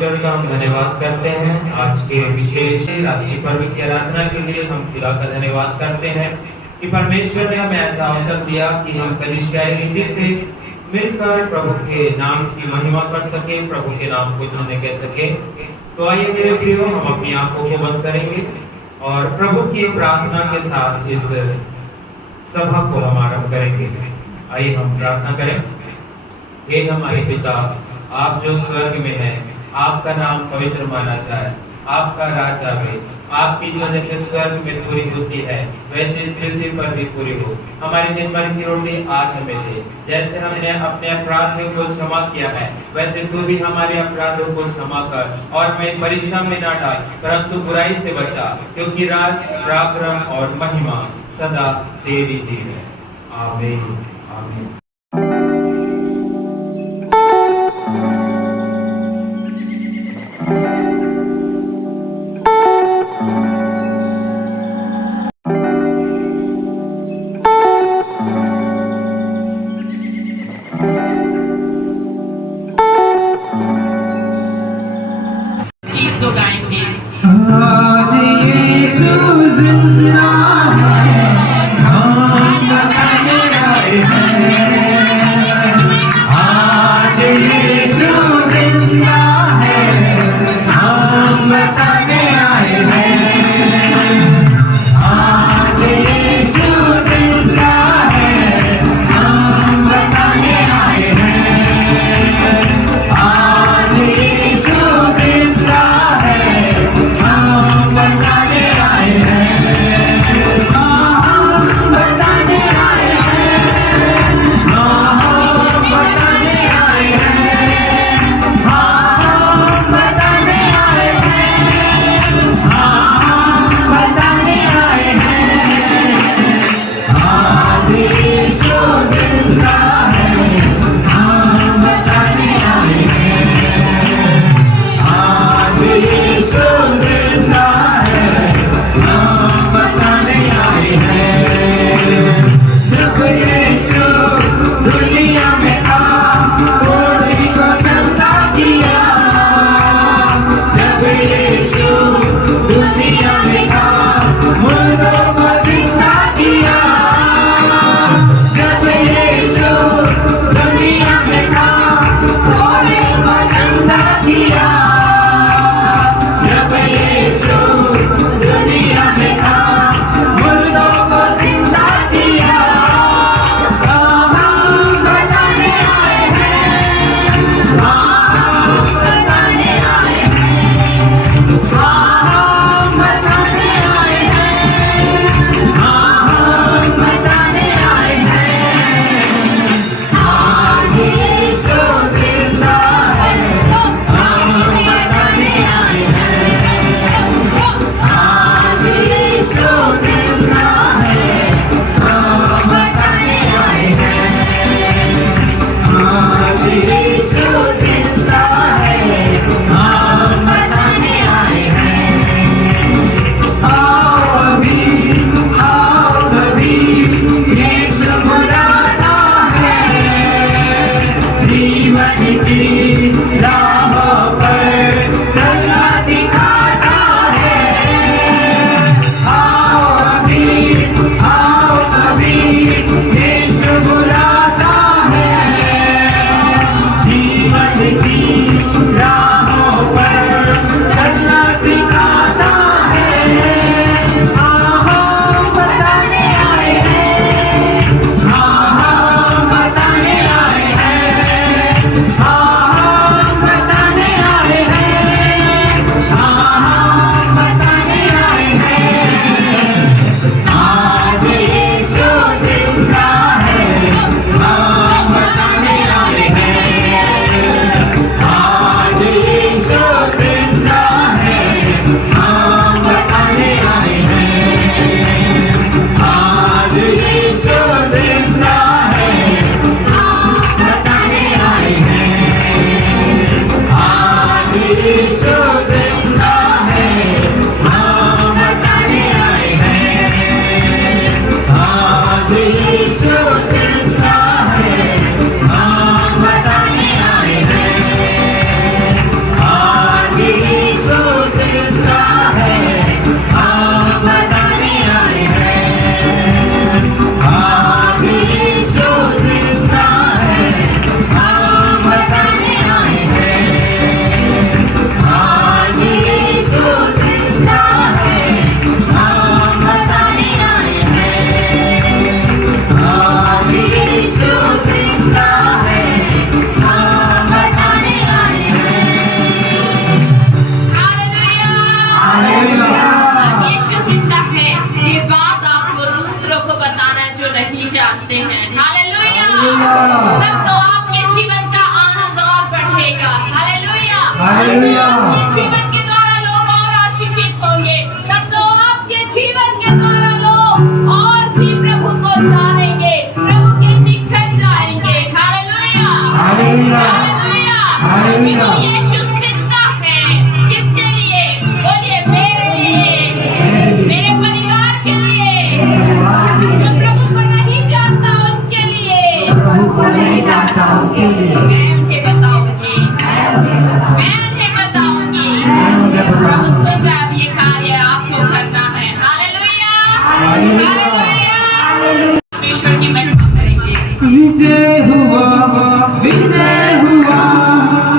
ईश्वर का हम धन्यवाद करते हैं। आज के विशेष राष्ट्रीय पर्व की आराधना के लिए हम खुदा का धन्यवाद करते हैं कि परमेश्वर ने हमें ऐसा अवसर दिया कि हम कलीसियाई रीति से मिलकर प्रभु के नाम की महिमा कर सके, प्रभु के नाम को धन्य कह सके। तो आइए मेरे प्रियो, हम अपनी आंखों को बंद करेंगे और प्रभु की प्रार्थना के साथ इस सभा को हम आरंभ करेंगे। आइए हम प्रार्थना करें। हे हमारे पिता, आप जो स्वर्ग में हैं, आपका नाम पवित्र माना जाए, आपका राज आवे, आपकी इच्छा जैसे स्वर्ग में पूरी होती है वैसे इस पृथ्वी पर भी पूरी हो। हमारी दिन भर की रोटी आज हमें दे, जैसे हमने अपने अपराधियों को क्षमा किया है वैसे तू भी हमारे अपराधों को क्षमा कर, और हमें परीक्षा में ना डाल परंतु बुराई से बचा, क्योंकि राज, पराक्रम और महिमा सदा तेरी ही है। आमीन। आमीन। है ये बात आपको दूसरों को बताना जो नहीं जानते हैं। हालेलुया। तब तो आपके जीवन का आनंद और बढ़ेगा। हालेलुया। तब तो आपके जीवन के द्वारा लोग और आशीषित होंगे। तब तो आपके जीवन के द्वारा लोग और भी प्रभु को जानेंगे, प्रभु के निकट जाएंगे। हालेलुया। हालेलुया। यीशु जिंदा है। किसके लिए? बोलिए, मेरे लिए, मेरे परिवार के लिए, जो प्रभु को नहीं जानता उनके लिए, मैं उन्हें बताऊंगी, मैं उन्हें बताऊंगी। प्रभु सुन रहा है, ये कार्य आपको करना है। हालेलुया। हालेलुया। परमेश्वर की महिमा करेंगे। विजय हुआ, विजय हुआ,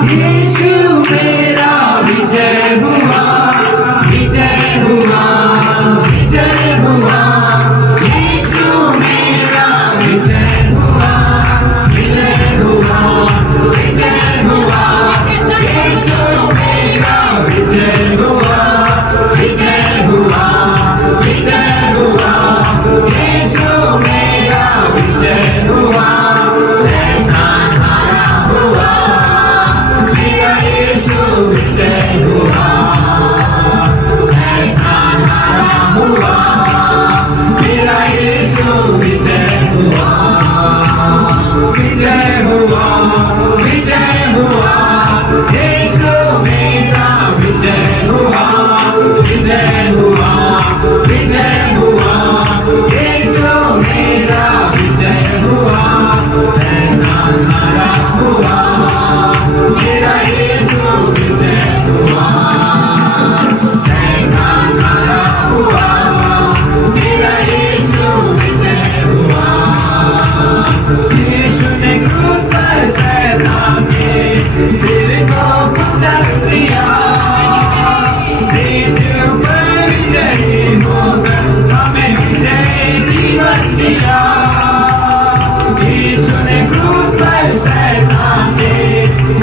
यीशु मेरा विजय हुआ, विजय हुआ, विजय हुआ, यीशु मेरा विजय हुआ, विजय हुआ, विजय हुआ, यीशु मेरा विजय हुआ, विजय हुआ, विजय हुआ, यीशु मेरा विजय हुआ, शैतान हारा हुआ, मेरा यीशु विजय हुआ, शैतान हारा हुआ, मेरा यीशु विजय हुआ, विजय हुआ, विजय हुआ, यीशु मेरा विजय हुआ, विजय हुआ, विजय हुआ, यीशु मेरा विजय हुआ, शैतान हारा हुआ, मेरा यीशु विजय हुआ, शैतान हारा हुआ, मेरा यीशु विजय हुआ, यीशु ने क्रूस पर शैतान के सिर को कुचल दिया, बीच पर विजयी होकर हमें विजय जीवन दिया, यीशु ने क्रूस पर शैतान के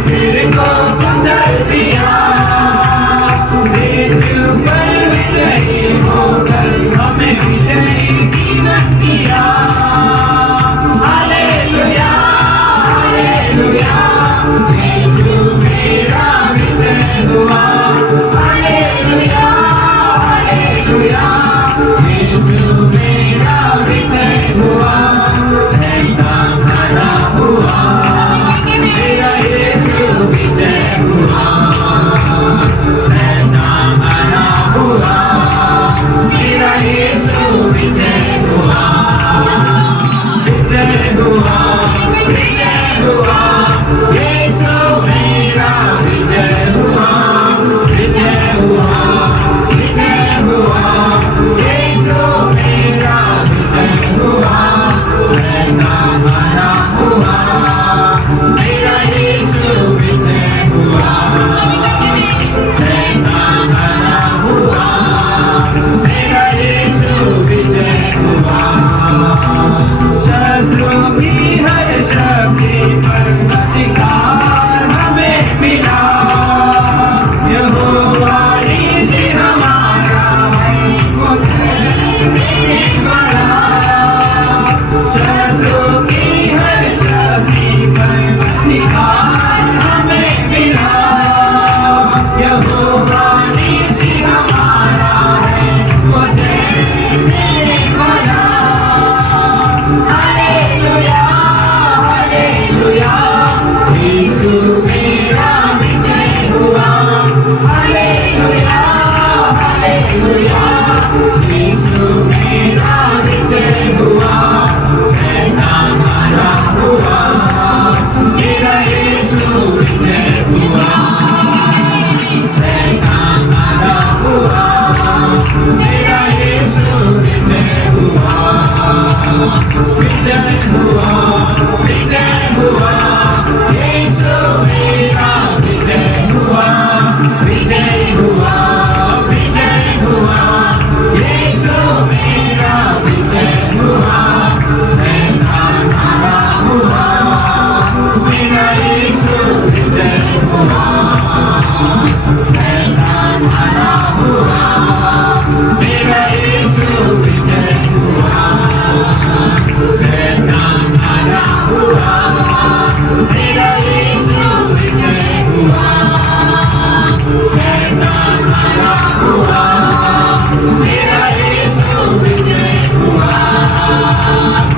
सिर को कुचल दिया, बीच पर विजयी होकर हमें विजयी जीवन दिया, हालेलुया, हालेलुया, यीशु मेरा विजय हुआ, हालेलुया, हालेलुया, यीशु मेरा विजय हुआ, शैतान हारा हुआ, मेरा यीशु विजय हुआ, शैतान हारा हुआ, मेरा यीशु विजय हुआ, विजय हुआ, विजय हुआ, यीशु मेरा विजय हुआ, विजय हुआ, विजय हुआ, यीशु मेरा विजय हुआ, शैतान हारा हुआ, मेरा यीशु विजय हुआ, शैतान हारा हुआ, मेरा यीशु विजय हुआ, शत्रु की हर शक्ति पर अधिकार हमें मिला, यहोवा ईश हमारा है, वो देने वाला, शत्रु की हर शक्ति पर अधिकार हमें मिला, यहोवा ईश हमारा है, वो देने वाला, हालेलुया, हालेलुया, यीशु मेरा विजय हुआ, हालेलुया, हालेलुया, यीशु मेरा विजय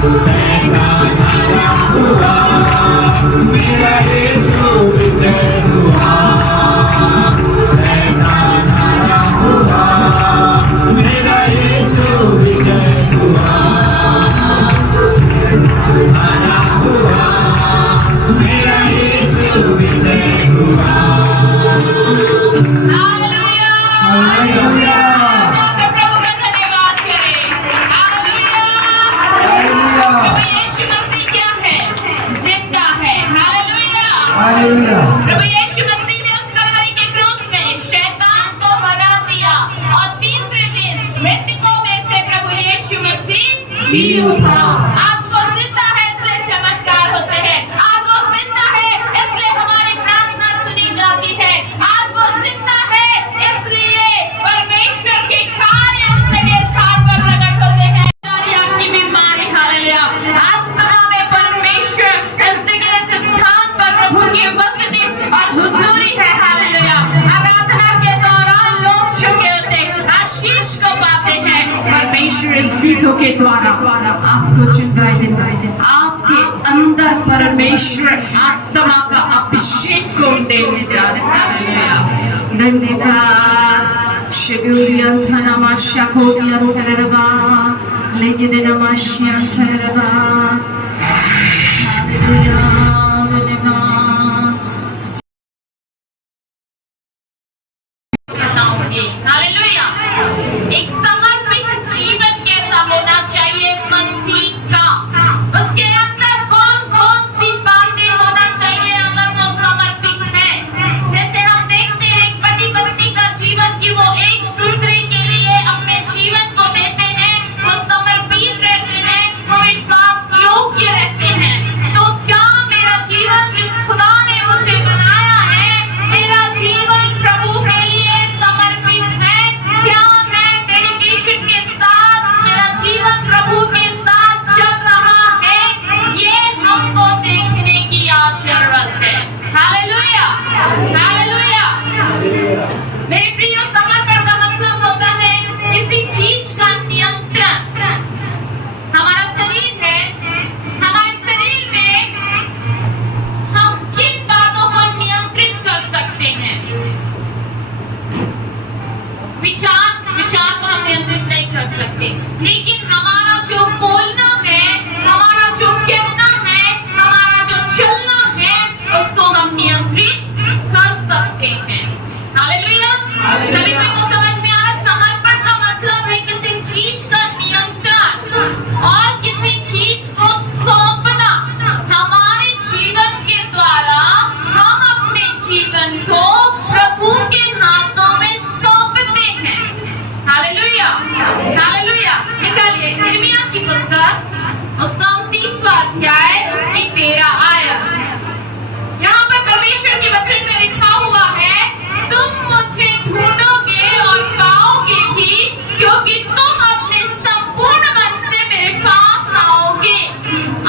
शैतान हारा हुआ, मेरा यीशु विजय हुआ। शैतान हारा हुआ, मेरा यीशु विजय हुआ। हारा हुआ, मेरा यीशु विजय हुआ। हालेलुया। हालेलुया। जाकर प्रभु का धन्यवाद करें। हालेलुया। प्रभु यीशु मसीह क्या है? जिंदा है। हालेलुया। हालेलुया। प्रभु यीशु मसीह ने उस कलवरी के क्रूस में शैतान को हरा दिया और तीसरे दिन मृतकों में से प्रभु यीशु मसीह जी उठा। आज वो जिंदा है, इसलिए चमत्कार होते हैं। आज वो जिंदा है, इसलिए हमारी प्रार्थना सुनी जाती है। आज वो जिंदा है, इसलिए परमेश्वर के कार्य सगे स्थान पर प्रकट होते हैं। आपकी बीमारी, हालेलुया, आत्मा में परमेश्वर इस जगह से स्थान पर प्रभु की उपस्थिति और हुजूरी है। हालेलुया। आराधना के दौरान लोग झुके होते आशीष को पाते हैं। परमेश्वर इस गीतों के द्वारा आपको चुंगाई देता है। आपके अंदर परमेश्वर आत्मा का अभिषेक को देने जा रहे हैं। हालेलुया। धन्यवाद। शिगुरियंथनमा शकोरियंथरवा लेगिदेनमा श्यंथरवा। हालेलुया। धन्यवाद। बताऊंगी। हालेलुया। एक समर्पित जीवन कैसा होना चाहिए मसीह का? उसके अंदर कौन कौन सी बातें होना चाहिए अगर वो समर्पित है? जैसे हम देखते हैं एक पति पत्नी का जीवन कि वो एक दूसरे के लिए अपने जीवन को देते हैं, वो समर्पित रहते हैं, वो विश्वास योग्य रहते हैं। तो क्या मेरा जीवन जिस खुदा ने मुझे बनाया है, मेरा जीवन प्रभु के लिए समर्पित है? क्या मैं डेडिकेशन के साथ मेरा जीवन प्रभु के साथ चल रहा है? ये हमको देखने की आज जरूरत है। हालेलुया। हालेलुया। मेरे प्रियो, समर्पण का मतलब होता है किसी चीज का नियंत्रण। हमारा शरीर है, हमारे शरीर में हम किन बातों को नियंत्रित कर सकते हैं? विचार को हम नियंत्रित नहीं कर सकते, लेकिन हमारा जो बोलना है, हमारा जो कहना है, हमारा जो चलना है, उसको हम नियंत्रित कर सकते हैं। हालेलुया। सभी को तो समझ में आ रहा है? समर्पण का मतलब है किसी चीज का नियंत्रण और किसी चीज को सौंपना। हमारे जीवन के द्वारा हम अपने जीवन को प्रभु के हाथों में सौंपते हैं। हालेलुया। हालेलुया। निकालिए यिर्मयाह की पुस्तक, उसका 29वां अध्याय, उसकी 13 आयत। यहाँ पर परमेश्वर के वचन में लिखा हुआ है, तुम मुझे ढूंढोगे और पाओगे भी, क्योंकि तुम अपने संपूर्ण मन से मेरे पास आओगे।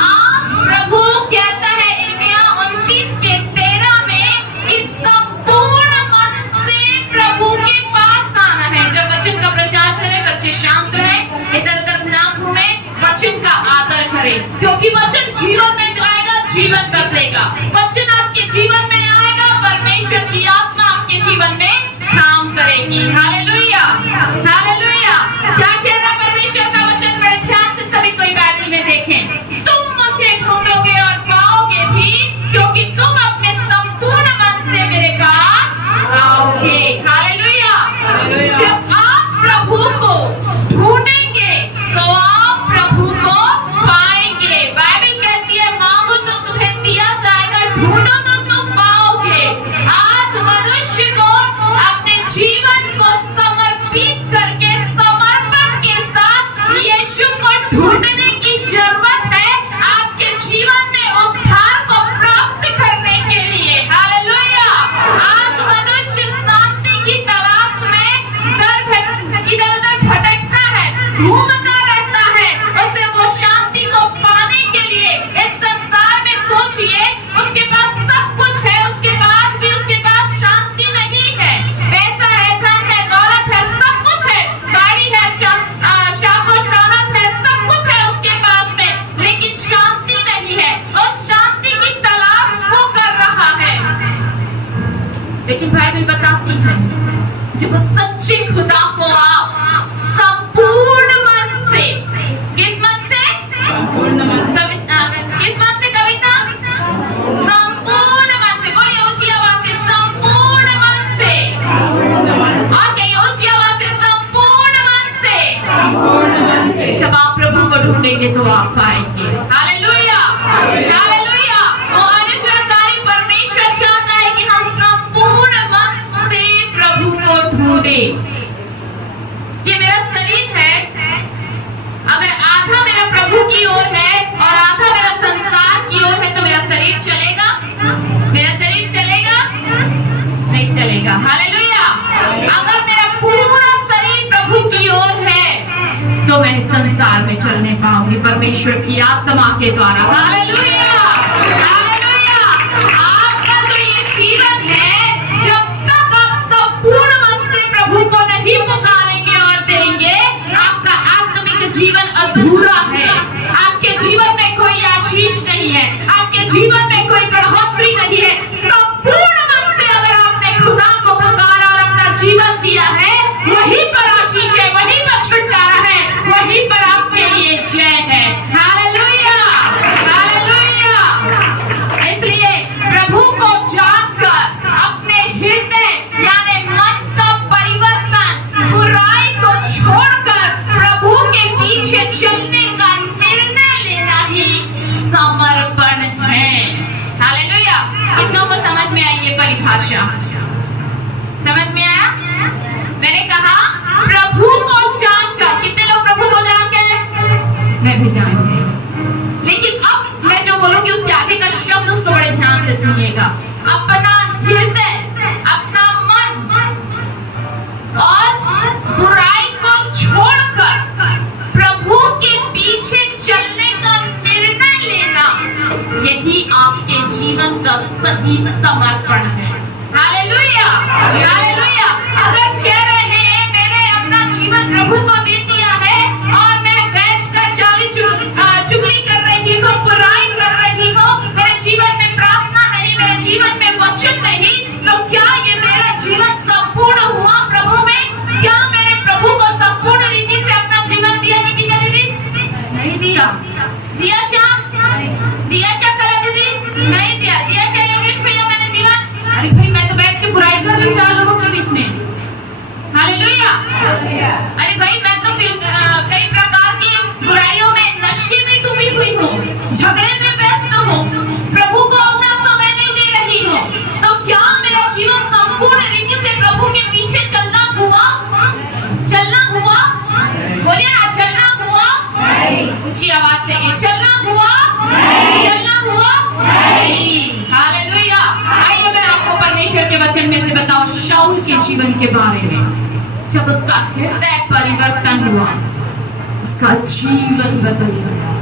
आज प्रभु कहता है यिर्मयाह 29:13 में कि संपूर्ण मन से प्रभु के पास आना है। जब वचन का प्रचार चले, बच्चे शांत रहे, इधर उधर ना घूमे, वचन का आदर करें, क्योंकि वचन जीवन में जाएगा, जीवन बदलेगा। वचन आपके जीवन में आएगा, परमेश्वर की आत्मा आपके जीवन में काम करेगी। हालेलुया। हालेलुया। क्या कह रहा परमेश्वर का वचन? बड़े ध्यान से सभी कोई बाइबल में देखें। तुम मुझे ढूंढोगे और पाओगे भी, क्योंकि तुम अपने संपूर्ण मन से मेरे पास आओगे। हालेलुया। जब आप प्रभु को ढूंढेंगे तो आप प्रभु को पाएंगे। बाइबल कहती है, मांगो तो तुम्हें दिया जाएगा, ढूंढो तो तुम पाओगे। आज मनुष्य को अपने जीवन को समर्पित करके, समर्पण के साथ यीशु को ढूंढने की जरूरत है आपके जीवन में उद्धार को प्राप्त करने के लिए। हालेलुया। आज मनुष्य शांति की तलाश में इधर उधर भटकता है, घूमता रहता है। उसे वो शांति को पाने के लिए इस संसार में सोचिए, उसके पास सब कुछ है, उसके बाद भी उसके पास शांति नहीं है। पैसा है, धन है, दौलत है, सब कुछ है, गाड़ी है, शाखो शौहरत है, सब कुछ है, जब आप प्रभु को ढूंढेंगे तो आप पाएंगे। Hallelujah, hallelujah. वो अनुग्रहकारी परमेश्वर चाहता है कि हम संपूर्ण मन से प्रभु को ढूंढे। ये मेरा शरीर है, अगर आधा मेरा प्रभु की ओर है और आधा मेरा संसार की ओर है तो मेरा शरीर चलेगा? मेरा शरीर चलेगा? नहीं चलेगा। हालेलुया। अगर मेरा पूरा शरीर प्रभु की ओर है तो मैं इस संसार में चलने पाऊंगी परमेश्वर की आत्मा के द्वारा। Hallelujah, hallelujah. आपका जो ये जीवन है, जब तक आप संपूर्ण मन से प्रभु को नहीं पुकारेंगे और देंगे, आपका आत्मिक जीवन अधूरा है। आपके जीवन में कोई आशीष नहीं है, आपके जीवन में कोई बढ़ोतरी नहीं है। संपूर्ण मन से अगर आपने खुदा को पुकारा और अपना जीवन दिया है, वहीं पर आशीष है, वहीं पर छुटकारा है, वहीं पर आपके लिए जय है। Hallelujah, hallelujah. इसलिए प्रभु को जानकर अपने हृदय यानी मन का परिवर्तन, बुराई को छोड़कर प्रभु के पीछे चलने का निर्णय लेना ही समर्पण है। हालेलुया। कितनों को समझ में आई ये परिभाषा? समझ में आया? मैंने कहा प्रभु को जानकर। कितने लोग प्रभु को जानते हैं? मैं भी जानती हूँ, लेकिन अब मैं जो बोलूंगी उसके आगे का शब्द उसको बड़े ध्यान से सुनिएगा। अपना हृदय, अपना मन और बुराई को छोड़कर प्रभु के पीछे चलने का निर्णय लेना, यही आपके जीवन का सही समर्पण है। Hallelujah, hallelujah. अगर कह रहे हैं मैंने अपना जीवन प्रभु को दे दिया है और मैं बैठकर चाली चुगली कर रही हूँ, बुराई कर रही हूँ, मेरे जीवन में प्रार्थना नहीं, मेरे जीवन में वचन नहीं, तो क्या ये मेरा जीवन संपूर्ण हुआ प्रभु में? क्या मैंने प्रभु को संपूर्ण रीति से अपना जीवन दिया कि नहीं दीदी? नहीं दिया। दिया क्या? दिया क्या कला दीदी? नहीं दिया। दिया क्या योगेश भैया मैंने जीवन? अरे भाई मैं तो बैठ के बुराई कर रही 4 लोगों के बीच में। हालेलुया। अरे भाई मैं तो कई प्रकार की बुराइयों में, नशे में डूबी हुई हूँ, झगड़े में व्यस्त हूँ, प्रभु को अपना समय नहीं दे रही हूँ, तो क्या मेरा जीवन संपूर्ण रीति से प्रभु के पीछे चलना हुआ? चलना हुआ? बोलिए ना, चलना हुआ? ऊंची आवाज चाहिए। चलना हुआ? चलना हुआ? हालेलुया। आइए मैं आपको परमेश्वर के वचन में से बताऊं शाऊल के जीवन के बारे में। जब उसका हृदय परिवर्तन हुआ, उसका जीवन बदल गया।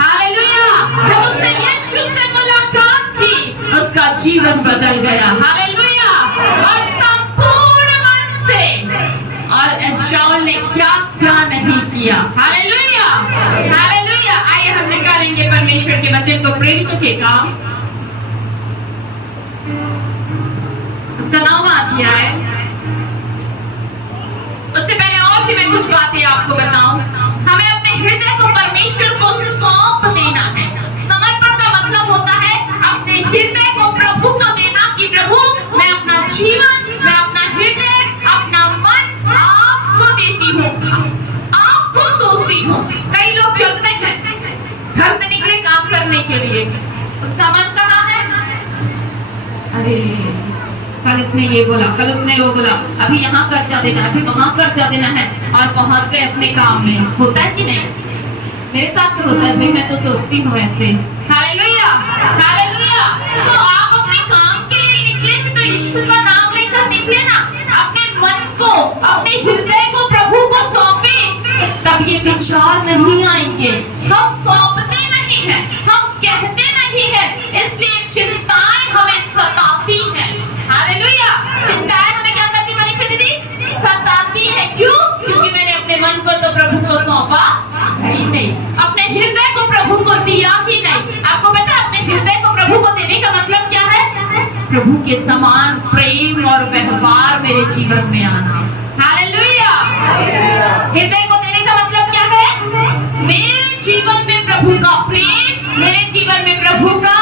हालेलुया। जब उसने यीशु से मुलाकात की, उसका जीवन बदल गया। हालेलुया। और संपूर्ण मन से। और शाऊल ने क्या क्या नहीं किया। Hallelujah, hallelujah. आइए हम निकालेंगे परमेश्वर के वचन को, प्रेरितों के काम, उसका 9वां अध्याय। उससे पहले और भी मैं कुछ बातें आपको बताऊं। हमें अपने हृदय को परमेश्वर को सौंप देना है। समर्पण का मतलब होता है अपने हृदय को प्रभु को देना कि प्रभु मैं अपना जीवन, मैं अपना हृदय, अपना मन आपको देती हूँ, आपको सोचती हूँ। कई लोग चलते हैं, घर से निकले काम करने के लिए, उसका मन कहाँ है? अरे कल इसने ये बोला, कल उसने वो बोला, अभी यहाँ खर्चा देना है, अभी वहां खर्चा देना है, और पहुंच गए अपने काम में। होता है कि नहीं? मेरे साथ तो होता है भाई, मैं तो सोचती हूँ ऐसे। Hallelujah, hallelujah. तो आप अपने काम के लिए निकले थे तो यीशु का नाम लेकर निकले ना। अपने मन को, अपने हृदय को प्रभु को सौंपे, तब ये विचार नहीं आएंगे। हम सौंपते नहीं है, हम कहते नहीं है, इसलिए चिंताएं हमें सताती है। हालेलुया। चिंताएं हमें क्या करती मनीषा दीदी? सताती है। क्यों? क्योंकि मैंने अपने मन को तो प्रभु को सौंपा ही नहीं, अपने हृदय को प्रभु को दिया ही नहीं। आपको पता है अपने हृदय को प्रभु को देने का मतलब क्या है? प्रभु के समान प्रेम और व्यवहार मेरे जीवन में आना। हालेलुया। हृदय को देने का मतलब क्या है? मेरे जीवन में प्रभु का प्रेम, मेरे जीवन में प्रभु का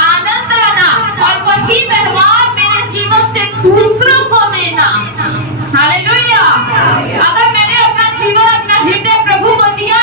आनंद आना, और वही व्यवहार मेरे जीवन से दूसरों को देना। हालेलुया। अगर मैंने अपना जीवन, अपना हृदय प्रभु को दिया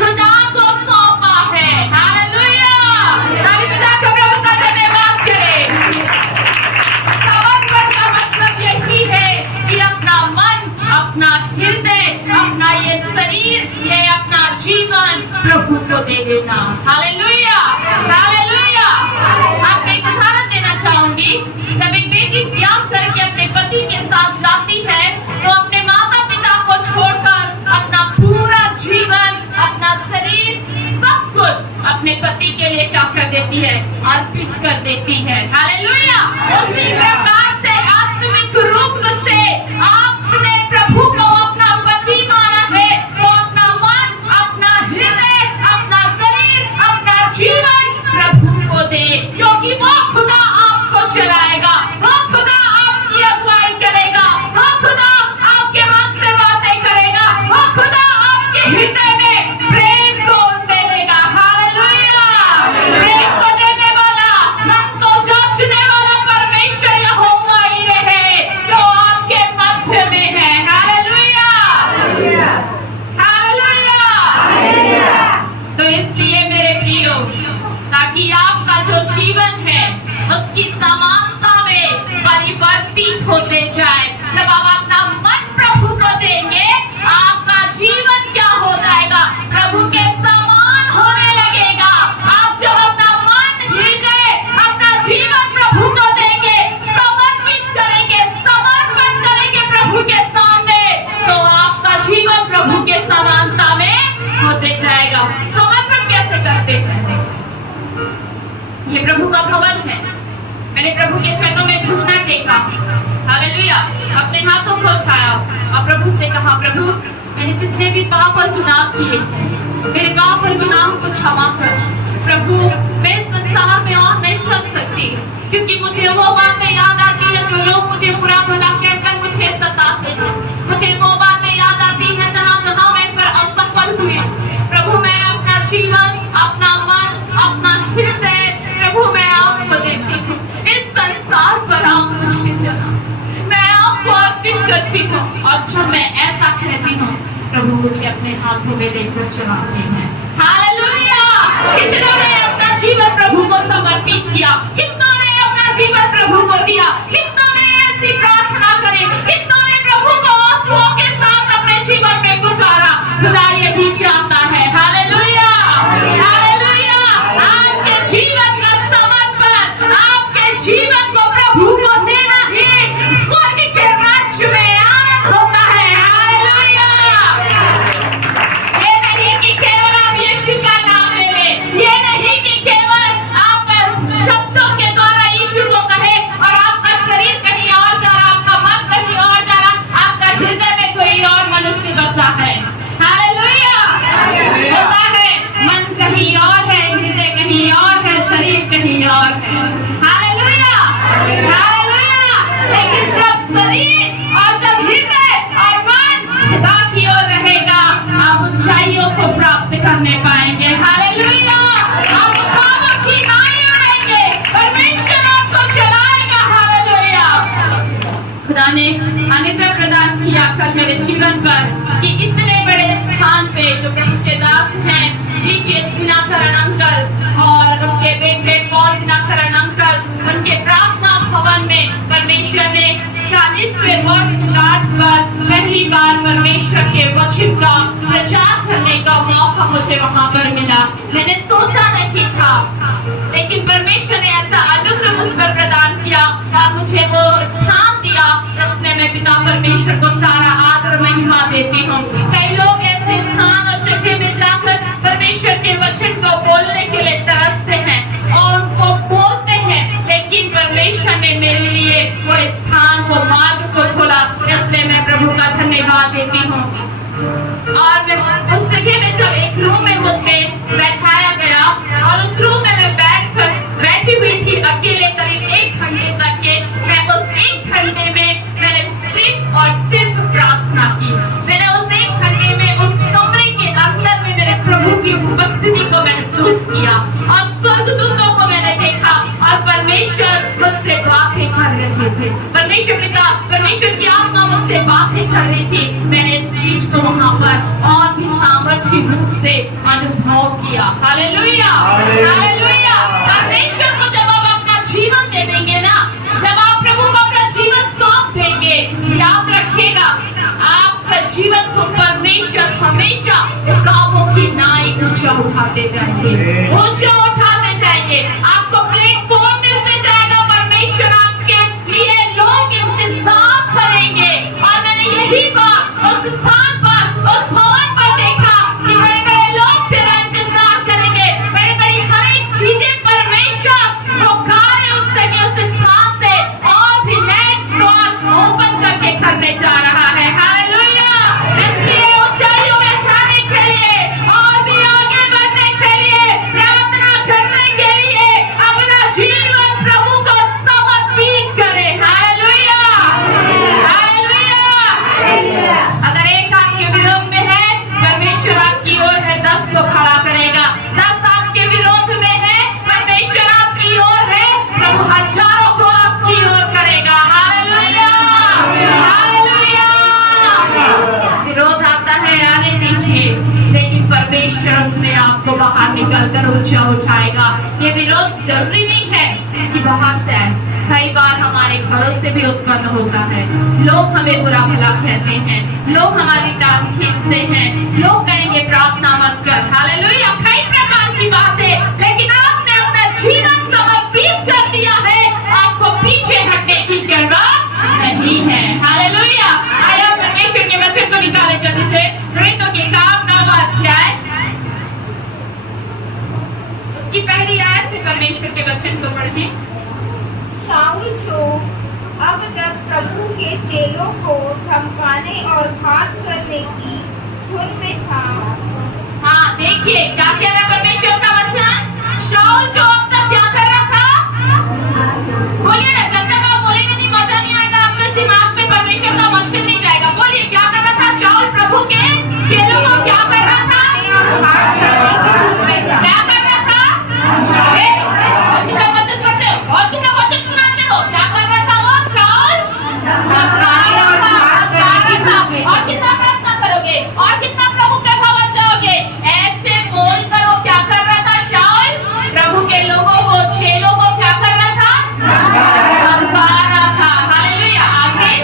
खुदा को सौंपा है। हालेलुया। ताली बजाकर प्रभु का धन्यवाद करें। समर्पण का मतलब यही है कि अपना मन, अपना हृदय, अपना ये शरीर, ये अपना जीवन प्रभु को दे देना। Hallelujah, hallelujah. आपको एक उदाहरण देना चाहूंगी। जब एक बेटी ब्याह करके अपने पति के साथ जाती है तो अपने माता पिता को छोड़कर अपना पूरा जीवन, अपना शरीर, सब कुछ अपने पति के लिए क्या कर देती है? अर्पित कर देती है। हालेलुया। उसी प्रकार से आत्मिक रूप से आपने प्रभु को अपना पति माना है तो अपना मन, अपना हृदय, अपना शरीर, अपना जीवन प्रभु को दे, क्योंकि वो खुदा आपको चलाएगा, वो खुदा आपकी अगुवाई करेगा, वो खुदा आपके मन से बातें करेगा, वो खुदा आपके हृदय में प्रेम को देगा। हालेलुया। प्रेम को देने वाला, मन को जांचने वाला परमेश्वर यहोवा ही रहे जो आपके मध्य में है। Hallelujah, hallelujah. तो इसलिए मेरे प्रियो, ताकि आपका जो जीवन है उसकी समानता में परिवर्तित होते जाए। जब आप अपना मन प्रभु को देंगे, आपका जीवन क्या हो जाएगा? प्रभु के समान होने लगेगा। आप जब अपना मन, हृदय, अपना जीवन प्रभु को देंगे, समर्पित करेंगे, समर्पण करेंगे प्रभु के सामने, तो आपका जीवन प्रभु के समानता में होते जाएगा। समर्पण कैसे करते हैं? ये प्रभु का भवन है। मैंने प्रभु के चरणों में घुटना टेका। हालेलुया। अपने हाथों को छाया और प्रभु से कहा, प्रभु मैंने जितने भी पाप और गुनाह किए, मेरे पाप और गुनाह को क्षमा कर। प्रभु मैं संसार में और नहीं चल सकती, क्योंकि मुझे वो बातें याद आती है जो लोग मुझे बुरा भला कहकर मुझे सताते हैं। मुझे वो बातें याद आती है जहाँ जहाँ मैं पर असफल हुई। प्रभु मैं अपना जीवन, अपना मन, अपना हृदय प्रभु मैं आपको देती हूँ। इस संसार पर आप मुझे चला, मैं आपको अर्पित करती हूँ। और जब मैं ऐसा कहती हूँ, प्रभु मुझे अपने हाथों में लेकर चलाते हैं। हालेलुया। कितनों ने अपना जीवन प्रभु को समर्पित किया? कितनों ने अपना जीवन प्रभु को दिया? कितनों ने ऐसी प्रार्थना करी? कितनों ने प्रभु को आंसुओं के साथ अपने जीवन में पुकारा? खुदा यही चाहता है। Hallelujah, hallelujah. आपके जीवन का समर्पण, आपके जीवन को प्रभु को देना ही स्वर्ग के राज्य में आनंद होता है। हालेलुया। ये नहीं कि केवल आप यीशु का नाम ले लें, ये नहीं कि केवल आप शब्दों के द्वारा यीशु को कहें और आपका शरीर कहीं और जा रहा, आपका मन कहीं और जा रहा, आपका हृदय में कोई और मनुष्य बसा है। हालेलुया। होता है मन कहीं और है, हृदय कहीं और है, शरीर कहीं और है। Hallelujah, hallelujah. लेकिन जब शरीर और जब हृदय और मन खुदा की ओर रहेगा, आप ऊंचाइयों को प्राप्त करने पाएंगे। हालेलुया। आप ख्वाबों की नाई उड़ेंगे, परमेश्वर आपको चलाएगा। हालेलुया। खुदा ने अनुग्रह प्रदान किया कल मेरे जीवन पर कि इतने बड़े स्थान पे जो प्रभु के दास हैं, डीजे दिनाकरण अंकल और उनके बेटे पॉल दिनाकरण अंकल, उनके प्रार्थना भवन में परमेश्वर ने 40वें वर्षगांठ पर पहली बार परमेश्वर के वचन का प्रचार करने का मौका मुझे वहां पर मिला। मैंने सोचा नहीं था, लेकिन परमेश्वर ने ऐसा अनुग्रह मुझ पर प्रदान किया और मुझे वो स्थान दिया जिसमें मैं पिता परमेश्वर को सारा आदर महिमा देती हूँ। कई लोग ऐसे स्थान और जगह में जाकर परमेश्वर के वचन को बोलने के लिए तरसते हैं और उनको बोलते हैं, लेकिन परमेश्वर ने मेरे लिए वो स्थान, वो मार्ग को खोला, इसलिए मैं प्रभु का धन्यवाद देती हूँ। और उस जगह में जब एक रूम में मुझे बैठाया गया और उस रूम में मैं बैठी हुई थी अकेले करीब 1 घंटे तक के, मैं उस 1 घंटे में मैंने सिर्फ और सिर्फ प्रार्थना की। मैंने उस 1 घंटे में उस कमरे के अंदर में मेरे प्रभु की उपस्थिति को महसूस किया और स्वर्गदूतों को मैंने देखा और परमेश्वर मुझसे बातें कर रहे थे। परमेश्वर पिता, परमेश्वर की आत्मा मुझसे से बातें कर रही थी, मैंने इस चीज को वहां पर और भी सामर्थ्य रूप से अनुभव किया। Hallelujah, hallelujah. परमेश्वर को जब आप अपना जीवन दे देंगे ना, जब आप प्रभु को अपना जीवन सौंप देंगे, याद रखिएगा आपका जीवन को परमेश्वर हमेशा कामों की नाई ऊंचा उठाते जाएंगे, ऊंचा उठाते जाएंगे। आपको प्लेटफॉर्म मिलते जाएगा, परमेश्वर आपके लिए लोग इंतजार करेंगे। और मैंने यही बात उस स्थान पर, उस भवन पर देखा कि बड़े बड़े लोग तेरा इंतजार करेंगे, बड़ी बड़ी हर एक चीजें परमेश्वर वो कार्य उस स्थान से और भी नए द्वार ओपन करके करने जा रहा है। हालेलुया। इसलिए ऊंचाइयों में जाने के लिए और भी आगे बढ़ने के लिए, प्रार्थना करने के लिए अपना जीवन प्रभु को समर्पित करें। Hallelujah, hallelujah. अगर एक आपके विरोध में है, परमेश्वर आपकी ओर है, 10 को खड़ा करेगा। 10 आपके विरोध में है, परमेश्वर आपकी ओर है, प्रभु हजारों को आपकी ओर करेगा। Hallelujah, hallelujah. विरोध आता है, आने दीजिए, लेकिन परमेश्वर उसमें आपको बाहर निकलकर ऊंचा उठाएगा। ये विरोध जरूरी नहीं है कि बाहर से आए, कई बार हमारे घरों से भी उत्पन्न होता है। लोग हमें बुरा भला कहते हैं, लोग हमारी टांग खींचते हैं, लोग कहेंगे प्रार्थना मत कर। हालेलुया, कई प्रकार की बातें, लेकिन आपने अपना जीवन समर्पित कर दिया है, आपको पीछे हटने की जरूरत नहीं है। हालेलुया। आइए परमेश्वर के वचन को निकाले जल्दी से, प्रेरितों के काम 9वां अध्याय, उसकी पहली आयत से परमेश्वर के वचन को पढ़ें। शाऊल जो अब तक प्रभु के चेलों को धमकाने और घात करने की धुन में था। हाँ, देखिए क्या कह रहा है परमेश्वर का वचन। शाऊल जो अब तक क्या कर रहा था, बोलिए ना, जब तक आप बोलेंगे नहीं मजा नहीं आएगा, आपके दिमाग में परमेश्वर का वचन नहीं जाएगा। बोलिए क्या कर रहा था शाऊल, प्रभु के चेलों को क्या कर रहा था, घात करने की धुन में था। क्या कर रहा था, और कितना वचन पढ़ते हो और कितना वचन सुनाते हो, क्या कर रहा था वो शाऊल, धमकाने और घात करने की धुन में था। और कितना प्रार्थना करोगे और कितना प्रभु के भवन जाओगे, ऐसे बोल कर वो क्या कर रहा था शाऊल, प्रभु के लोगों को, चेलों को क्या कर रहा था, धमका रहा था। हालेलुया। आगे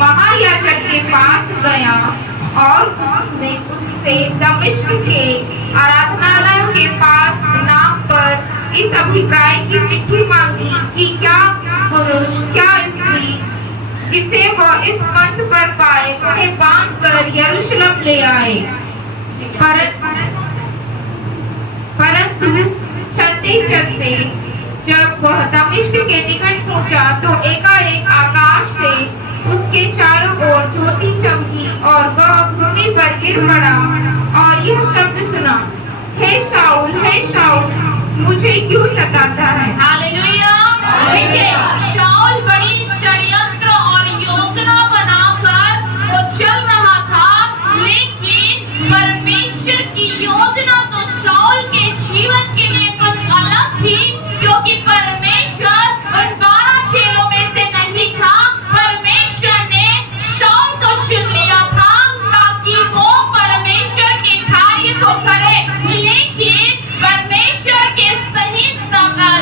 महायाजक के पास गया और उसने उससे दमिश्क के आराधनालयों के पास नाम पर इस अभिप्राय की चिट्ठी मांगी कि क्या पुरुष क्या स्त्री जिसे वह इस पंथ पर पाए उन्हें बांध कर यरूशलेम ले आए। परंतु चलते चलते जब वह दमिश्क के निकट पहुंचा तो एकाएक आकाश से उसके चारों ओर ज्योति चमकी और वह भूमि पर गिर पड़ा और यह शब्द सुना, हे शाऊल मुझे क्यों सताता है। हालेलुया। देखिए शाऊल बड़ी षड्यंत्र और योजना बनाकर वो चल रहा था, लेकिन परमेश्वर की योजना तो शाऊल के जीवन के लिए कुछ अलग थी, क्योंकि परमेश्वर उन 12 चेलों में से नहीं था। परमेश्वर ने शाऊल को चुन लिया था ताकि वो परमेश्वर के कार्य को करे, लेकिन परमेश्वर के सही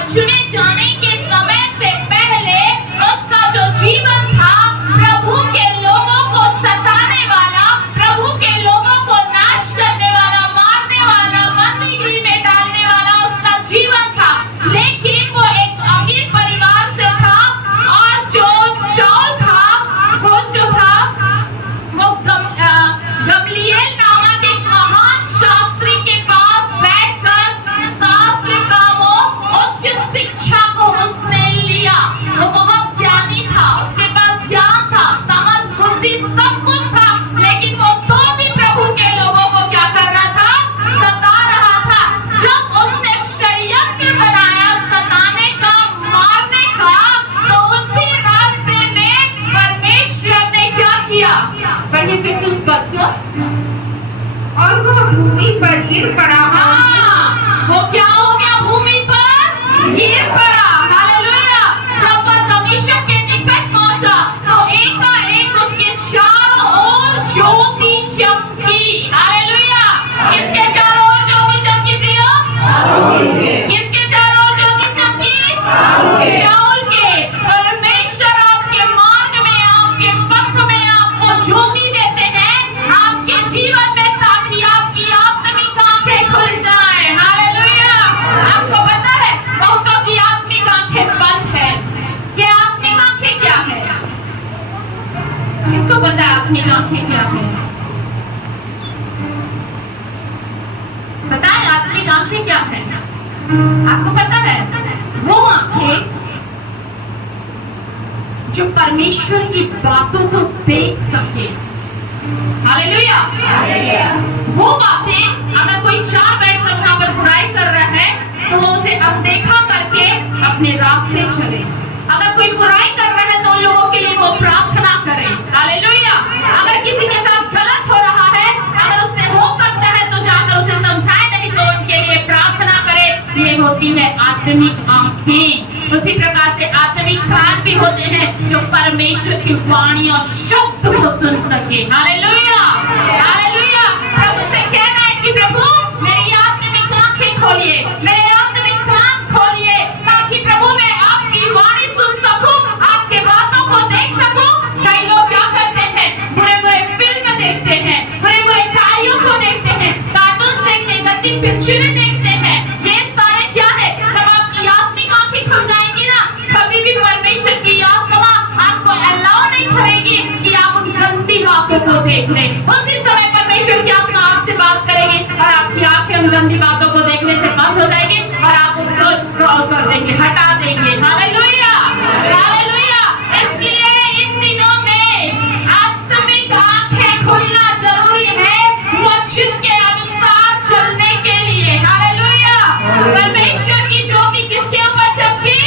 चुने जाने के समय से पहले उसका जो जीवन था, प्रभु के लोगों को सताने वाला, प्रभु के लोगों को नाश करने वाला, मारने वाला, बंदीगृह में डालने वाला उसका जीवन था। लेकिन वो एक अमीर परिवार से था, और जो शाऊल था वो जो था वो गमलीएल नामक एक महान शास्त्री के पास बैठकर शास्त्र का वो उच्च शिक्षा को उसने लिया। वो बहुत ज्ञानी था, उसके पास ज्ञान था, समझ बुद्धि सब कुछ था, लेकिन वो तो भी प्रभु के लोगों को क्या कर रहा था, सता रहा था। जब उसने षड्यंत्र बनाया सताने का, मारने का, तो उसी रास्ते में परमेश्वर ने क्या किया, पढ़िए फिर से उस बात को। और वह भूमि पर गिर पड़ा। वो क्या हो गया, भूमि पर गिर पड़ा। हालेलुया। जब वह दमिश्क के निकट पहुंचा तो एकाएक उसके आंखें क्या है? आपको पता है? वो आंखें जो परमेश्वर की बातों को देख सके। हालेलुया। वो बातें अगर कोई चार बैठकर वहां पर बुराई कर रहा है तो वो उसे अनदेखा करके अपने रास्ते चले। अगर कोई बुराई कर रहा है तो उन लोगों के लिए वो प्रार्थना करे। हालेलुया। अगर किसी के साथ गलत हो रहा है, अगर उससे हो सकता है तो जाकर उसे समझाए, नहीं तो उनके लिए प्रार्थना करे। ये होती है आत्मिक आंखें। उसी प्रकार से आत्मिक कान भी होते हैं जो परमेश्वर की वाणी और शब्द को सुन सके। हालेलुया। हालेलुया। प्रभु से कहना है कि प्रभु मेरी आत्मिक आंखें खोलिए, मेरे आत्मिक कान खोलिए, ताकि प्रभु मैं आपकी वाणी सुन सकूं, आपके बातों को देख सकूं। कई लोग क्या करते हैं? बुरे बुरे फिल्म देखते हैं, बुरे बुरे कार्यों को देखते हैं, कार्टून देखते हैं, गंदी पिक्चरें देखते हैं। ये सारे क्या है? जब आपकी आत्मिक आंखें खुल जाएंगी ना, कभी भी परमेश्वर की आत्मा आपको अलाउ नहीं करेगी कि आप उन गंदी बातों को देख लें। उसी समय परमेश्वर की आत्मा आपसे बात करेगी और आपकी आंखें उन गंदी बातों को देखने से बंद हो जाएगी और आप उसको स्क्रॉल कर देंगे, हटा देंगे। हालेलुया। हालेलुया। इसलिए इन दिनों में आत्मिक आंखें खुलना जरूरी है वचन के अनुसार चलने के लिए। हालेलुया। परमेश्वर की ज्योति किसके ऊपर चमकी?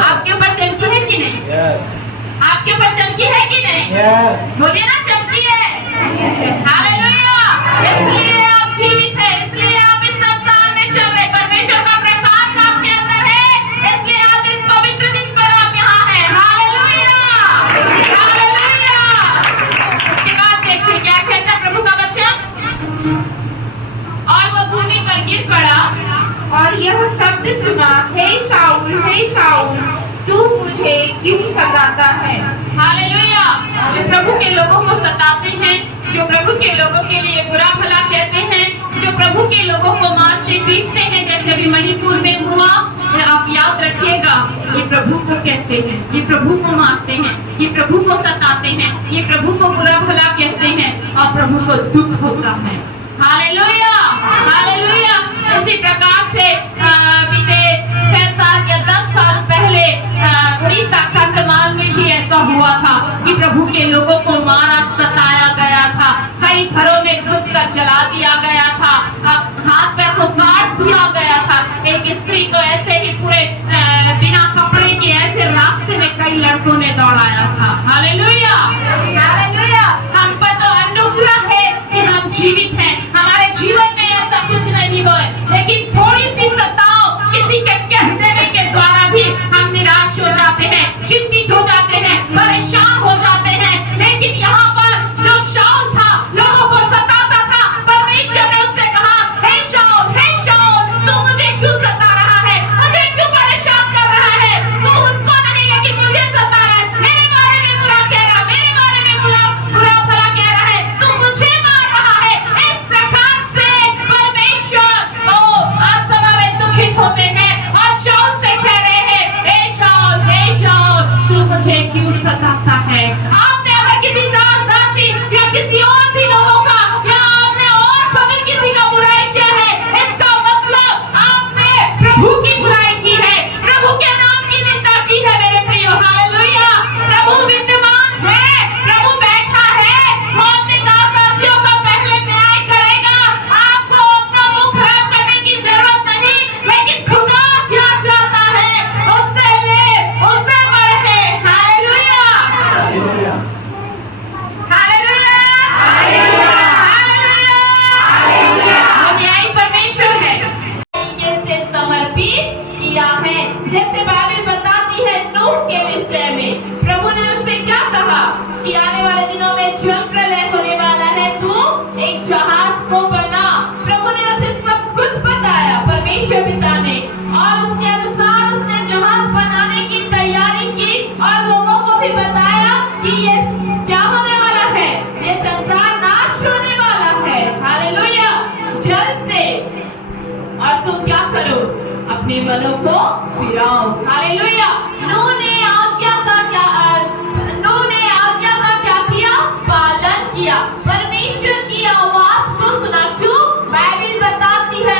आपके ऊपर चमकी है कि नहीं? आपके ऊपर चमकी है कि नहीं? बोलिए ना, चमकी है। हालेलुया। इसलिए आप जीवित हैं, इसलिए आप इस संसार में चल रहे। परमेश्वर का प्रकाश आपके अंदर है, इसलिए आज इस पवित्र दिन पर आप यहाँ हैं। हालेलुया। हालेलुया। इसके बाद देखिए क्या कहता है प्रभु का वचन। और वो भूमि पर गिर पड़ा और यह शब्द सुना, हे शाऊल तू मुझे क्यों सताता है? हालेलुया। जो प्रभु के लोगों को सताते हैं, जो प्रभु के लोगों के लिए बुरा भला कहते हैं, जो प्रभु के लोगों को मारते पीटते हैं, जैसे अभी मणिपुर में हुआ, आप याद रखिएगा, ये प्रभु को कहते हैं, ये प्रभु को मारते हैं, ये प्रभु को सताते हैं, ये प्रभु को बुरा भला कहते हैं और प्रभु को दुख होता है। हालेलुया। हालेलुया। इसी प्रकार से बीते 6 साल या 10 साल पहले उड़ीसा कंधमाल में भी ऐसा हुआ था कि प्रभु के लोगों को मारा सताया गया था, कई घरों में घुसकर जला दिया गया था, हाथ पैर को काट दिया गया था। एक स्त्री को ऐसे ही पूरे बिना कपड़े के ऐसे रास्ते में कई लड़कों ने दौड़ाया था। हालेलुया। हालेलुया। हम पर तो अनुग्रह है कि हम जीवित हैं, हमारे जीवन में ऐसा कुछ नहीं हुआ, लेकिन थोड़ी सी सताओ किसी के कह देने के द्वारा भी हम निराश हो जाते हैं, चिंतित हो जाते हैं, परेशान हो जाते हैं। लेकिन यहाँ पर जो शाऊल था, लोगों को सताता था, परमेश्वर ने उससे कहा, हे शाऊल तू मुझे क्यों सता रहा है, मुझे क्यों परेशान कर रहा है? तू उनको नहीं लेकिन मुझे सता रहा है, मेरे बारे में बुरा कह रहा, मेरे बारे में बुरा भला कह रहा है, तू मुझे मार रहा है। इस प्रकार से परमेश्वर आत्मा में दुखित होते हैं और शाऊल से कह रहे हैं, हे शाऊल तू मुझे क्यों सताता है? आपने अगर किसी दास दासी या किसी और भी लोगों का या आपने और कभी किसी का बुराई किया है, इसका मतलब आपने प्रभु की बुराई की है, प्रभु के नाम की निंदा की है। मेरे प्रियो, हालेलुया। प्रभु विद्यमान है, प्रभु बैठा है, वो अपने दास दासियों का पहले न्याय करेगा। आपको अपना मुंह खराब करने की जरूरत नहीं, लेकिन खुदा क्या चाहता है, उससे ले, उससे बढ़े। हालेलुया। हालेलुया। हालेलुया। न्यायी परमेश्वर है, से समर्पित किया है। जैसे बाइबल बताती है नूह के विषय में, प्रभु ने उससे क्या कहा कि आने वाले दिनों में जल प्रलय होने वाला है, तू एक जहाज को बना। प्रभु ने उसे सब कुछ बताया, परमेश्वर पिता ने, और उसके अनुसार उसने जहाज बनाने की तैयारी की और लोगों को भी बताया कि ये क्या होने वाला है, ये संसार नाश होने वाला है। हालेलुया। जल से, और तुम क्या करो, अपने मनों को फिराओ। हालेलुया। नूह ने आज्ञा का क्या किया? पालन किया, परमेश्वर की आवाज को सुना। क्यों? बाइबल बताती है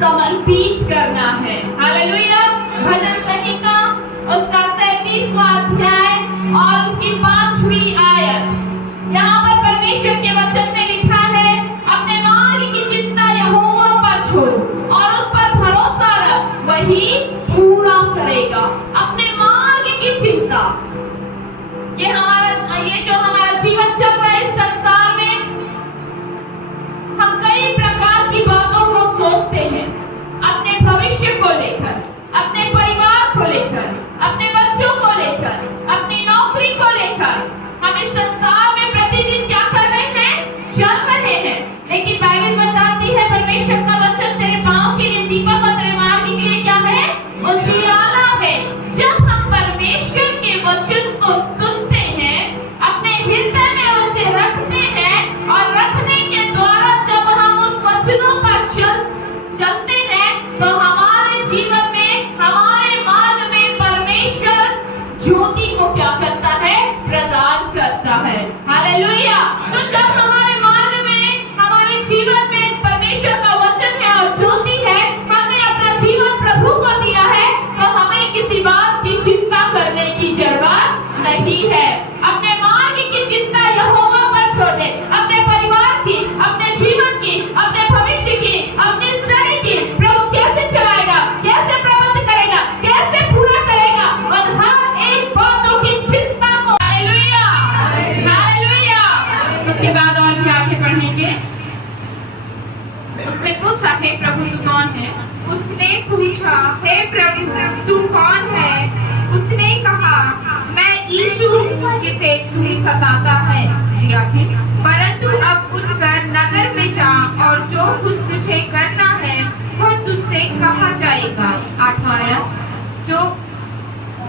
समर्पित करना है। हालेलुया। भजन संहिता उसका 37वां अध्याय और उसकी 5वीं आयत, यहाँ पर परमेश्वर के वचन में लिखा है, अपने मार्ग की चिंता यहोवा पर छोड़ और उस पर भरोसा रख, वही पूरा करेगा। अपने मार्ग की चिंता, ये जो हमारा जीवन चल रहा है इस संसार में, हम कई प्रकार की बातों को सोचते हैं, अपने भविष्य को लेकर, अपने परिवार को लेकर, अपने बच्चों को लेकर, अपनी नौकरी को लेकर। हम इस संसार में प्रतिदिन क्या कर रहे हैं? चल रहे हैं। लेकिन बाइबल बताती है, परमेश्वर का वचन तेरे पांव के लिए दीपक और तेरे मार्ग के लिए क्या है? उजियाला है। जब हम परमेश्वर के वचन को सुनते हैं, अपने हृदय में उसे रखते हैं और रखने के द्वारा जब हम उस वचनों पर चलते हैं, तो हमारे जीवन में, हमारे मार्ग में परमेश्वर ज्योति को क्या करता है? प्रदान करता है। हालेलुया। तो जब हमारे मार्ग में, हमारे जीवन में परमेश्वर का वचन है और ज्योति है, हमने अपना जीवन प्रभु को दिया है, तो हमें किसी बात की चिंता करने की जरूरत नहीं है। अपने मार्ग की चिंता यहोवा पर छोड़ दे। अपने परिवार की, अपने जीवन की, अपने भविष्य की, अपनी स्टडी की, प्रभु कैसे चलाएगा, कैसे प्रबंध करेगा, कैसे पूरा करेगा, और हर एक बातों की चिंता को। Hallelujah, hallelujah. उसके बाद और क्या आगे पढ़ेंगे? उसने पूछा, हे प्रभु तू कौन है? उसने पूछा, हे प्रभु तू कौन है? उसने कहा, मैं यीशु हूँ जिसे तू सताता है। जी आगे। परंतु अब उठकर नगर में जा और जो कुछ तुझे करना है वह तुझसे कहा जाएगा। 8वां आयत। जो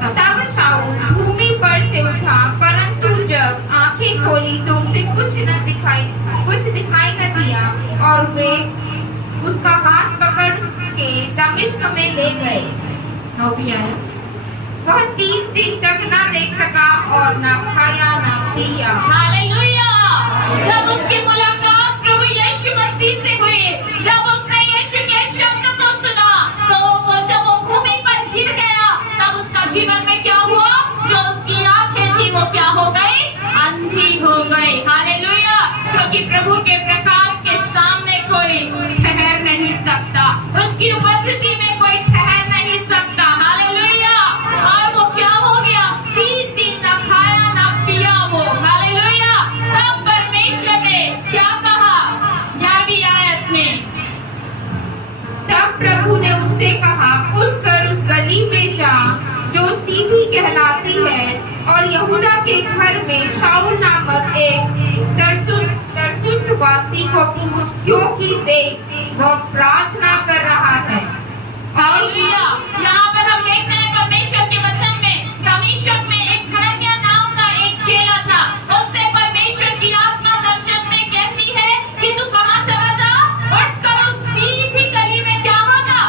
तब शाऊल भूमि पर से उठा, परंतु जब आंखें खोली तो उसे कुछ दिखाई न दिया, और वे उसका हाथ पकड़ के दमिश्क में ले गए। 9वीं आयत। वह 3 दिन तक न देख सका और न खाया न पिया। हालेलुया। जब उसकी मुलाकात प्रभु यीशु मसीह से हुई, जब उसने यीशु के शब्द को सुना, तो वो जब वो भूमि पर गिर गया, तब उसका जीवन में क्या हुआ? जो उसकी आंखें थी वो क्या हो गई? अंधी हो गई। हालेलुया। क्योंकि प्रभु के प्रकाश के सामने कोई ठहर नहीं सकता, उसकी उपस्थिति में कोई ठहर नहीं सकता। हालेलुया। और वो क्या हो गया? 3 दिन न खाया न पिया वो। हालेलुया। तब परमेश्वर ने क्या कहा? 11वीं आयत में, तब प्रभु ने उससे कहा, उठकर उस गली में जा जो सीधी कहलाती है, और यहूदा के घर में शाऊल नामक एक तर्सुसवासी को पूछ, क्योंकि देख वह प्रार्थना कर रहा है। हालेलुया। यहाँ पर हम देखते हैं परमेश्वर के वचन में, दमिश्क में एक हनन्याह नाम का एक चेला था। उससे परमेश्वर की आत्मा दर्शन में कहती है कि तू कहाँ चला जा? उठकर उस सीधी गली में क्या होगा?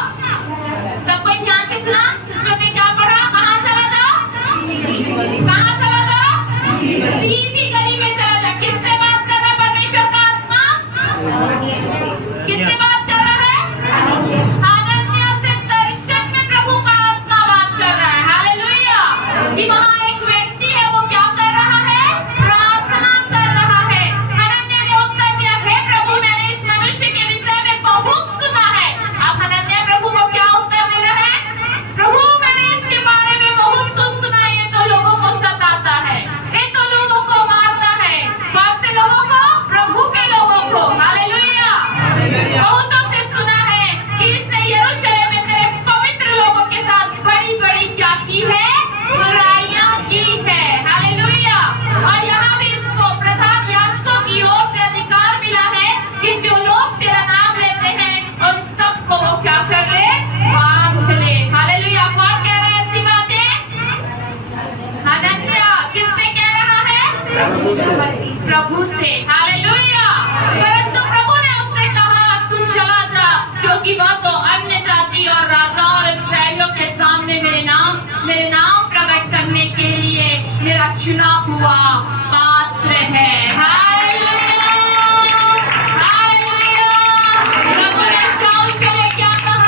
सब कोई ध्यान से सुना। सिस्टर ने क्या पढ़ा? कहाँ चला जा? कहाँ चला जा? सीधी गली में चला जा। किससे बात कर रहा है परमेश्वर का आत्मा? किससे बात कर रहा है? हनन्याह से दर्शन में प्रभु का आत्मा बात कर रहा है। हालेलुया। कि वहाँ एक व्यक्ति है, वो क्या कर रहा है? प्रार्थना कर रहा है। हनन्याह ने उत्तर दिया, हे प्रभु मैंने इस मनुष्य के विषय में बहुत सुना है। अब हनन्याह प्रभु को क्या उत्तर दे रहे हैं? प्रभु मैंने इसके बारे में बहुत कुछ सुना, ये तो लोगों को सताता है, ये तो लोगों को मारता है। कौन से लोगों को? प्रभु के लोगों को। हालेलुया। बहुतों से सुना है कि इसने यरूशलेम में तेरे पवित्र लोगों के साथ बड़ी बड़ी क्या की है? बुराइयां की है। हालेलुया। और यहाँ भी उसको प्रधान याजकों की ओर से अधिकार मिला है कि जो लोग तेरा नाम लेते हैं उन सबको वो क्या कर ले? बांध ले। हालेलुया। कौन कह रहे हैं ऐसी बातें? हनन्याह। किससे कह रहा है? प्रभु से। हालेलुया। परंतु प्रभु ने उससे कहा, तू चला जा, क्योंकि वह तो अन्य जाति और राजा और इस्राएलियों के सामने मेरे नाम प्रकट करने के लिए मेरा चुना हुआ पात्र है। Hallelujah, hallelujah. प्रभु ने शाऊल के लिए क्या कहा?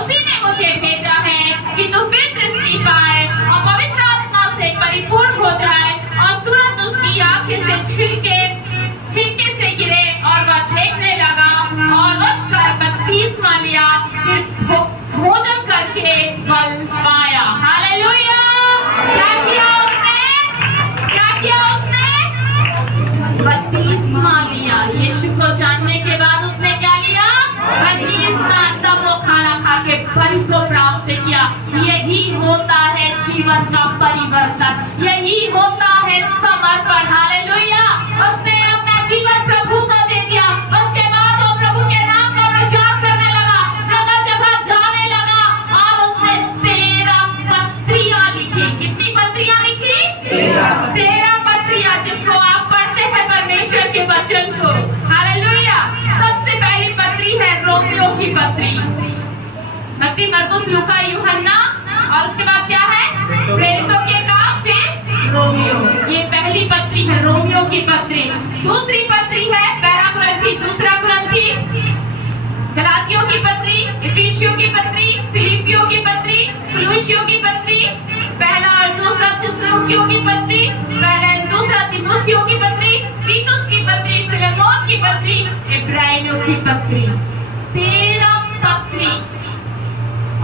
उसी ने मुझे भेजा है कि तू फिर दृष्टि पाए और पवित्र आत्मा से परिपूर्ण हो जाए। और तुरंत उसकी आंखें से छिलके से गिरे और वह देखने लगा और उठकर बपतिस्मा लिया। फिर भोजन करके बल पाया। हालेलुया। क्या किया उसने? बपतिस्मा लिया। यीशु को जानने के बाद उसने क्या लिया? बपतिस्मा। तब वो खाना खा के फल को प्राप्त किया। यही होता है जीवन का परिवर्तन, यही होता है समर्पण। हालेलुया। उसने अपना जीवन प्रभु को दे दिया। उसके बाद वो प्रभु के नाम का प्रचार करने लगा, जगह जगह जाने लगा और उसने 13 पत्रियां लिखी। कितनी पत्रियां लिखी? 13 पत्रियां, जिसको आप पढ़ते हैं परमेश्वर के वचन को। हालेलुया। सबसे पहली पत्री है रोमियो की पत्री। मत्ती, मरकुस, लूका, यूहन्ना, और उसके बाद क्या है? प्रेरितों के काम, फिर रोमियो। ये पहली पत्री है, रोमियो की पत्री। दूसरी पत्री है पहला कुरिन्थी, दूसरा कुरिन्थी, गलातियों की पत्री, इफिसियों की पत्री, फिलिपियों की पत्री, कुलुस्सियों की पत्री, पहला और दूसरा थिस्सलुनीकियों की पत्री, पहला और दूसरा तीमुथियों की पत्री, तीतुस की पत्री, फिलेमोन की पत्री, इब्रानियों की पत्री। 13 पत्री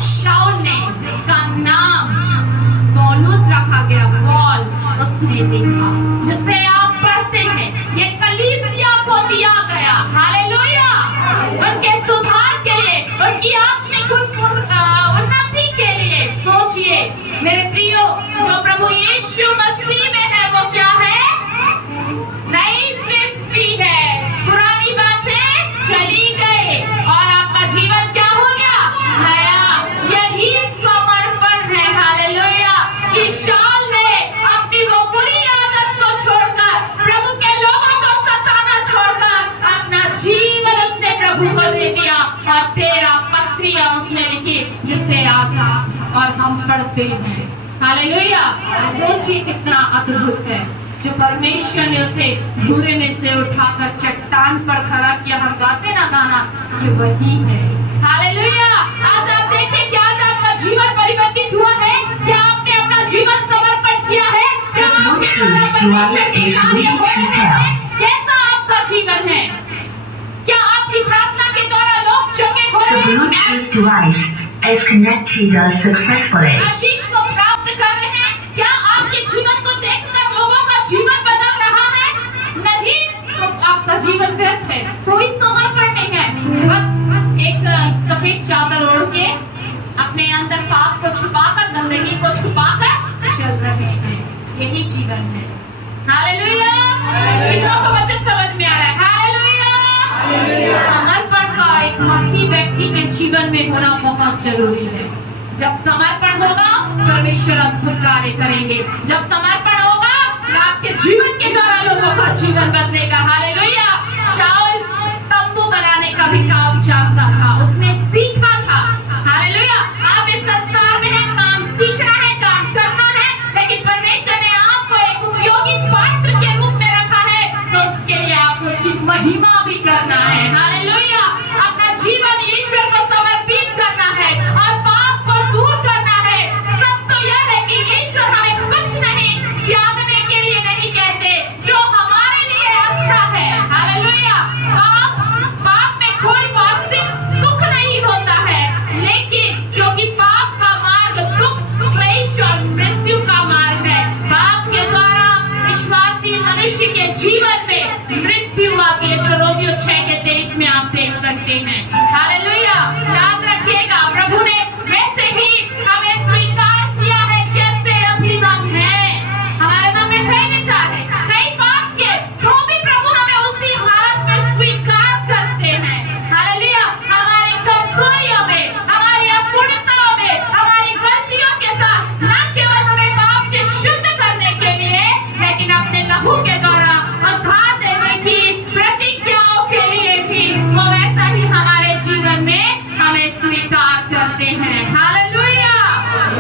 शाऊल ने, जिसका नाम पौलुस रखा गया, पॉल, उसने लिखा, जिसे आप पढ़ते हैं। ये कलीसिया को दिया गया। हालेलुया। उनके सुधार के लिए, उनकी आत्मिक उन्नति के लिए। सोचिए मेरे प्रियो, जो प्रभु यीशु मसीह में है वो क्या है? नई सृष्टि है। पुरानी बातें चली गई और आपका जीवन क्या हो गया? नया। यही समर्पण है। हालेलुया। कि शाऊल ने अपनी वो बुरी आदत को छोड़कर, प्रभु के लोगों को सताना छोड़कर, अपना जीवन उसने प्रभु को दे दिया और 13 पत्रियां उसने लिखी, जिससे आज और हम पढ़ते हैं। हालेलुया। सोचिए कितना अद्भुत है। जो परमेश्वर ने उसे भूरे में से उठाकर चट्टान पर खड़ा किया। हम गाते ना गाना, ये वही है। हालेलुया। आज आप देखिए, क्या आज आपका जीवन परिवर्तित हुआ है? क्या आपने अपना जीवन समर्पण किया है? क्या आपके द्वारा परमेश्वर के कार्य हो रहे हैं? कैसा आपका जीवन है? क्या आपकी प्रार्थना के द्वारा लोग चंगे हो रहे हैं? आशीष को प्राप्त कर रहे हैं? क्या आपके जीवन को देखकर लोगों का जीवन बदल रहा है? नहीं, तो आपका जीवन व्यर्थ है। कोई समर्पण नहीं है। बस एक सफेद चादर ओढ़ के अपने अंदर पाप को छुपाकर, गंदगी को छुपाकर चल रहे हैं। यही जीवन है। हालेलुया। कितनों को वचन समझ में आ रहा है? हालेलुया। समर्पण का एक मसीह व्यक्ति के जीवन में होना बहुत जरूरी है। जब समर्पण होगा, परमेश्वर अद्भुत कार्य करेंगे। जब समर्पण होगा, आपके जीवन के द्वारा लोगों का जीवन बदलेगा। हालेलुया। शाऊल तंबू बनाने का भी काम जानता था, उसने सीखा था। हालेलुया। आप इस संसार में हैं, काम सीखना है, काम करना है, लेकिन परमेश्वर ने आपको एक उपयोगी पात्र के रूप में रखा है, तो उसके लिए आपको उसकी महिमा भी करना है। हालेलुया। अपना जीवन ईश्वर को समर्पित करना है और पाप को दूर करना है। सच तो यह है कि ईश्वर हमें कुछ नहीं त्यागने के लिए नहीं कहते, जो हमारे लिए अच्छा है। हालेलुया। पाप में कोई वास्तविक सुख नहीं होता है, लेकिन क्योंकि पाप का मार्ग दुख, क्लेश और मृत्यु का मार्ग है। पाप के द्वारा विश्वासी मनुष्य के जीवन में मृत्यु आती है, जो रोमियो 6:23 में आप देख सकते हैं। हालेलुया। याद रखिएगा, प्रभु ने वैसे ही हमें स्वीकार किया है जैसे अभी हम हैं। हमारे मन में कई विचार है, कई पाप के, तो भी प्रभु हमें उसी हालत में स्वीकार करते हैं। हालेलुया। हमारी कमजोरियों में, हमारी अपूर्णताओं में, हमारी गलतियों के साथ न केवल हमें पाप से शुद्ध करने के लिए, लेकिन अपने लहू के द्वारा उद्धार देने की प्रतिज्ञाओं के लिए भी वो वैसा ही हमारे जीवन में हमें स्वीकार करते हैं। हालेलुया।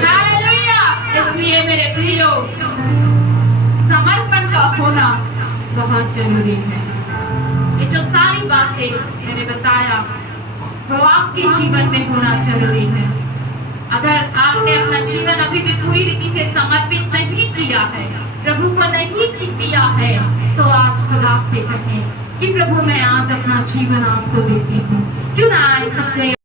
हालेलुया। इसलिए मेरे प्रियो, समर्पण का होना बहुत जरूरी है। ये जो सारी बातें मैंने बताया, वो आपके जीवन में होना जरूरी है। अगर आपने अपना जीवन अभी भी पूरी रीति से समर्पित नहीं किया है, प्रभु को नहीं दिया है, तो आज खुदा से कहें कि प्रभु मैं आज अपना जीवन आपको देती हूँ। क्यों ना आए सबको ये